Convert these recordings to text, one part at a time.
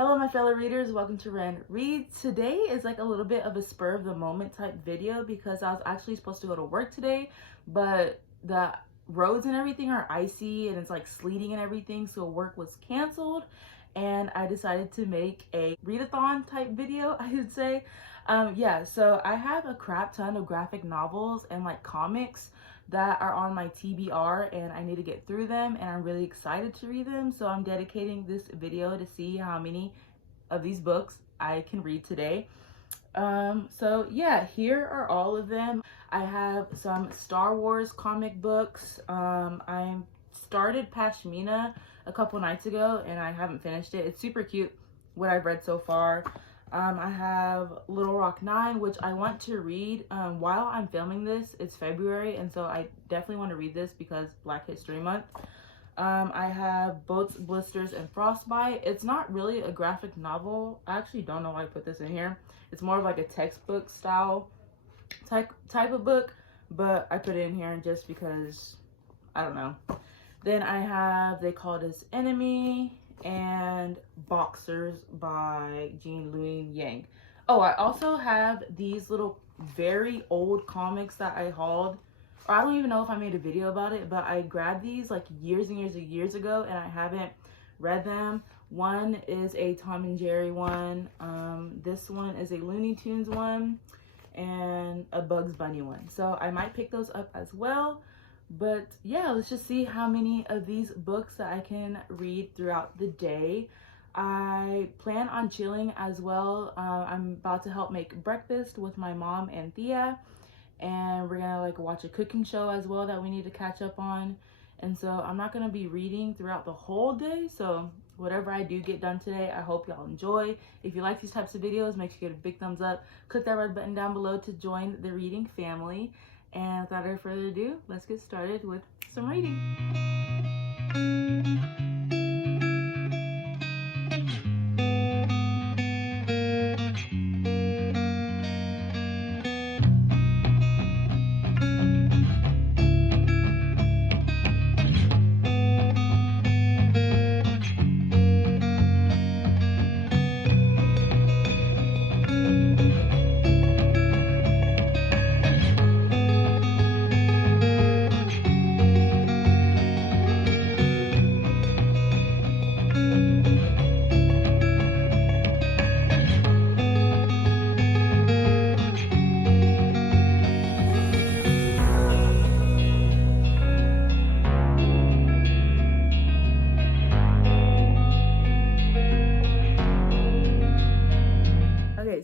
Hello my fellow readers, welcome to Goodreads Reads. Today is like a little bit of a spur of the moment type video because I was actually supposed to go to work today, but the roads and everything are icy and it's like sleeting and everything, so work was canceled and I decided to make a readathon type video, I should say. So I have a crap ton of graphic novels and like comics that are on my TBR and I need to get through them, and I'm really excited to read them. So I'm dedicating this video to see how many of these books I can read today. Here are all of them. I have some Star Wars comic books. I started Pashmina a couple nights ago and I haven't finished it. It's super cute what I've read so far. I have Little Rock 9, which I want to read while I'm filming this. It's February, and so I definitely want to read this because Black History Month. I have Boats, Blisters, and Frostbite. It's not really a graphic novel. I actually don't know why I put this in here. It's more of like a textbook style type of book, but I put it in here just because, I don't know. Then I have They Called Us Enemy and Boxers by Jean Louis Yang. Oh, I also have these little very old comics that I hauled. Or I don't even know if I made a video about it, but I grabbed these like years and years ago and I haven't read them. One is a Tom and Jerry one. This one is a Looney Tunes one and a Bugs Bunny one. So I might pick those up as well. But yeah, let's just see how many of these books that I can read throughout the day. I plan on chilling as well. I'm about to help make breakfast with my mom and Thea, and we're gonna like watch a cooking show as well that we need to catch up on. And so I'm not gonna be reading throughout the whole day, so whatever I do get done today, I hope y'all enjoy. If you like these types of videos, make sure you give it a big thumbs up. Click that red button down below to join the reading family. And without any further ado, let's get started with some reading.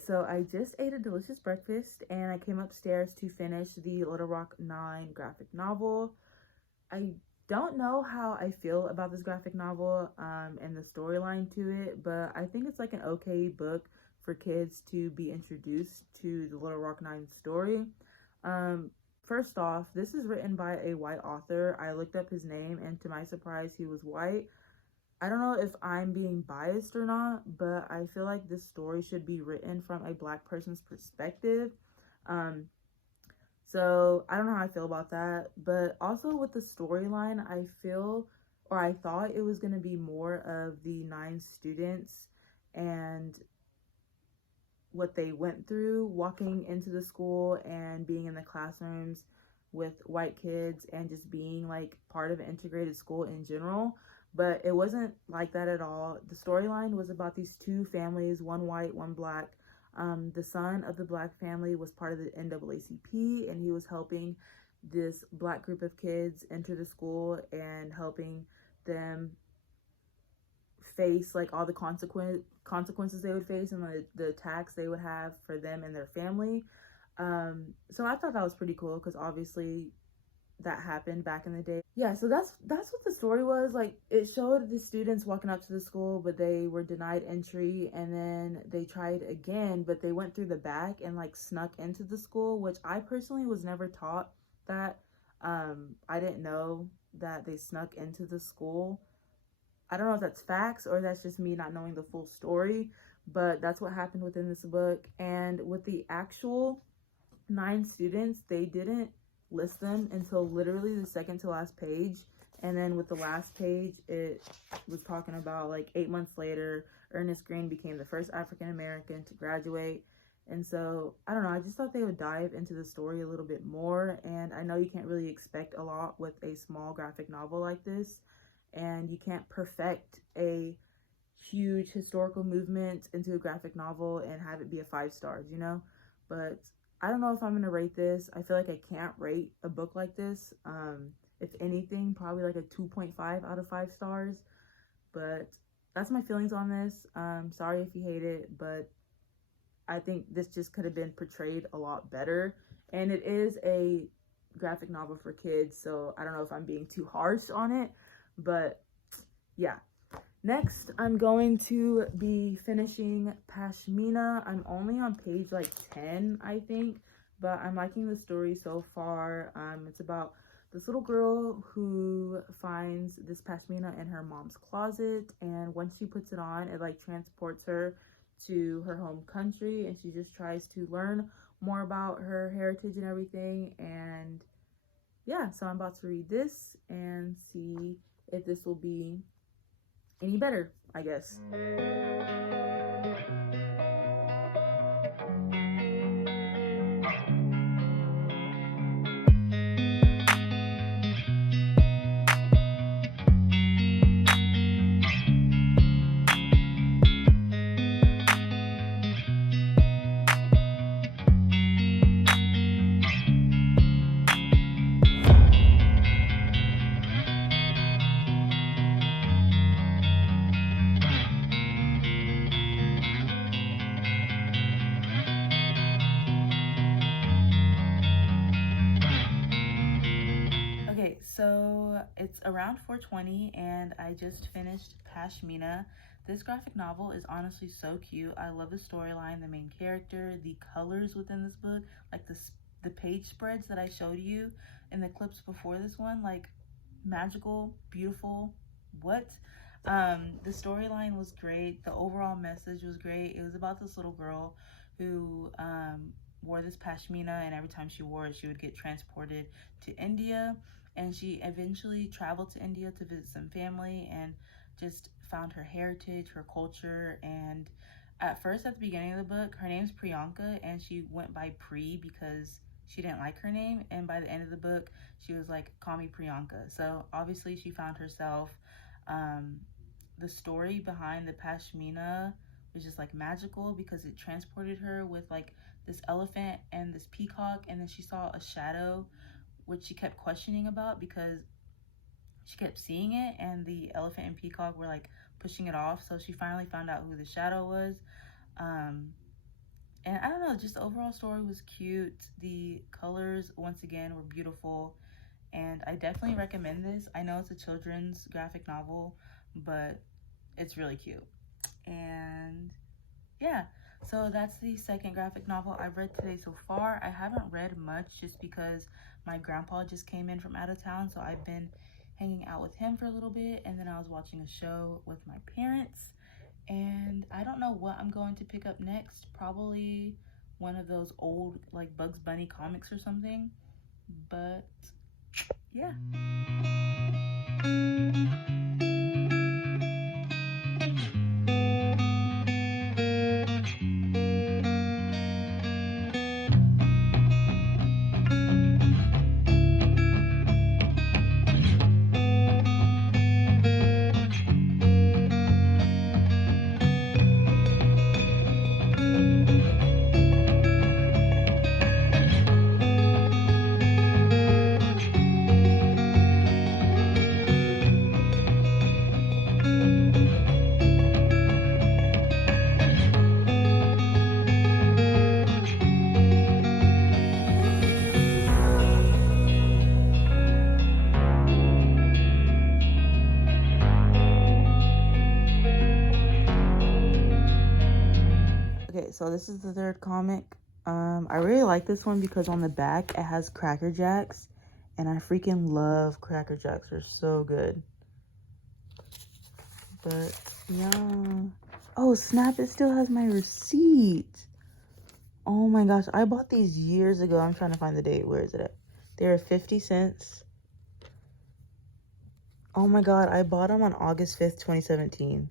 So I just ate a delicious breakfast and I came upstairs to finish the Little Rock 9 graphic novel. I don't know how I feel about this graphic novel and the storyline to it, but I think it's like an okay book for kids to be introduced to the Little Rock 9 story. First off, this is written by a white author. I looked up his name and to my surprise, he was white. I don't know if I'm being biased or not, but I feel like this story should be written from a Black person's perspective. So I don't know how I feel about that. But also with the storyline, I thought it was going to be more of the 9 students and what they went through walking into the school and being in the classrooms with white kids and just being like part of an integrated school in general. But it wasn't like that at all. The storyline was about these 2 families, one white, one Black. The son of the Black family was part of the NAACP, and he was helping this Black group of kids enter the school and helping them face like all the consequences they would face and the attacks they would have for them and their family. So I thought that was pretty cool because obviously that happened back in the day. Yeah, so that's what the story was. Like, it showed the students walking up to the school, but they were denied entry, and then they tried again, but they went through the back and like snuck into the school, which I personally was never taught that. I didn't know that they snuck into the school. I don't know if that's facts or that's just me not knowing the full story, but that's what happened within this book. And with the actual 9 students, they didn't list them until literally the second to last page. And then with the last page, it was talking about like 8 months later, Ernest Green became the first African American to graduate. And so, I don't know, I just thought they would dive into the story a little bit more. And I know you can't really expect a lot with a small graphic novel like this. And you can't perfect a huge historical movement into a graphic novel and have it be a 5 stars, you know? But I don't know if I'm going to rate this. I feel like I can't rate a book like this. If anything, probably like a 2.5 out of 5 stars. But that's my feelings on this. Sorry if you hate it, but I think this just could have been portrayed a lot better. And it is a graphic novel for kids, so I don't know if I'm being too harsh on it, but yeah. Next, I'm going to be finishing Pashmina. I'm only on page like 10, I think, but I'm liking the story so far. It's about this little girl who finds this pashmina in her mom's closet, and once she puts it on, it like transports her to her home country, and she just tries to learn more about her heritage and everything. And yeah, so I'm about to read this and see if this will be any better, I guess. Okay, so it's around 4:20 and I just finished Pashmina. This graphic novel is honestly so cute. I love the storyline, the main character, the colors within this book, like the page spreads that I showed you in the clips before this one, like magical, beautiful, what? The storyline was great. The overall message was great. It was about this little girl who wore this pashmina, and every time she wore it, she would get transported to India. And she eventually traveled to India to visit some family and just found her heritage, her culture. And at first, at the beginning of the book, her name's Priyanka, and she went by Pri because she didn't like her name. And by the end of the book, she was like, call me Priyanka. So obviously she found herself. The story behind the pashmina was just like magical because it transported her with like this elephant and this peacock, and then she saw a shadow which she kept questioning about because she kept seeing it and the elephant and peacock were like pushing it off. So she finally found out who the shadow was. And I don't know, just the overall story was cute. The colors, once again, were beautiful. And I definitely recommend this. I know it's a children's graphic novel, but it's really cute. And yeah, so that's the second graphic novel I've read today so far. I haven't read much just because my grandpa just came in from out of town, so I've been hanging out with him for a little bit, and then I was watching a show with my parents. And I don't know what I'm going to pick up next. Probably one of those old like Bugs Bunny comics or something. But yeah. Okay, so this is the third comic. I really like this one because on the back it has Cracker Jacks, and I freaking love Cracker Jacks. They're so good. But yeah. Oh snap, it still has my receipt. Oh my gosh, I bought these years ago. I'm trying to find the date. Where is it at? They were 50 cents. Oh my god, I bought them on August 5th, 2017.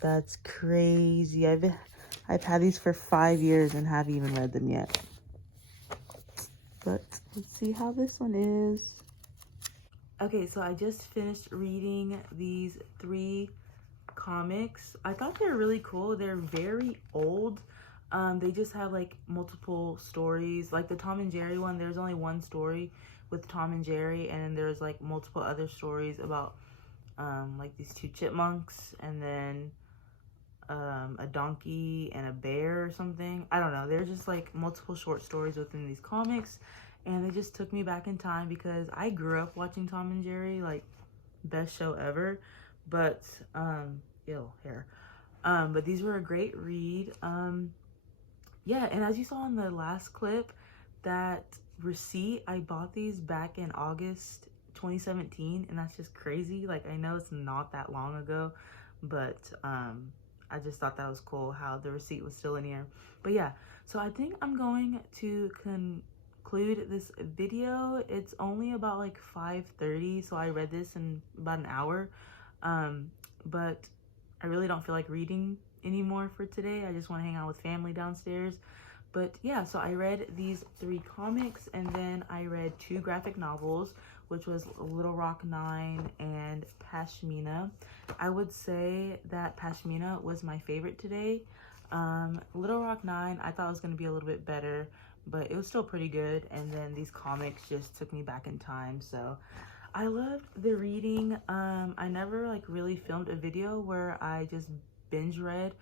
That's crazy. I've had these for 5 years and haven't even read them yet. But let's see how this one is. Okay, so I just finished reading these 3 comics. I thought they were really cool. They're very old. They just have like multiple stories. Like the Tom and Jerry one, there's only one story with Tom and Jerry, and then there's like multiple other stories about like these 2 chipmunks, and then a donkey and a bear or something. I don't know. They're just like multiple short stories within these comics, and they just took me back in time because I grew up watching Tom and Jerry, like best show ever. But ill hair. But these were a great read. Yeah, and as you saw in the last clip, that receipt, I bought these back in August 2017, and that's just crazy. Like, I know it's not that long ago, but I just thought that was cool how the receipt was still in here. But yeah, so I think I'm going to conclude this video. It's only about like 5:30, so I read this in about an hour. But I really don't feel like reading anymore for today. I just want to hang out with family downstairs. But yeah, so I read these 3 comics, and then I read 2 graphic novels, which was Little Rock 9 and Pashmina. I would say that Pashmina was my favorite today. Little Rock 9, I thought was going to be a little bit better, but it was still pretty good. And then these comics just took me back in time. So I loved the reading. I never like really filmed a video where I just binge read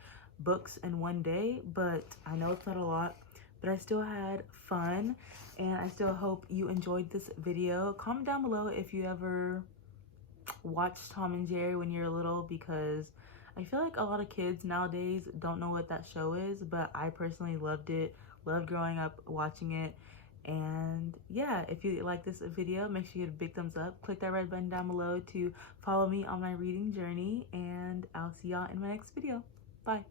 books in one day, but I know it's not a lot, but I still had fun, and I still hope you enjoyed this video. Comment down below if you ever watched Tom and Jerry when you're little, because I feel like a lot of kids nowadays don't know what that show is, but I personally loved it, loved growing up watching it. And yeah, if you like this video, make sure you hit a big thumbs up, click that red button down below to follow me on my reading journey, and I'll see y'all in my next video. Bye.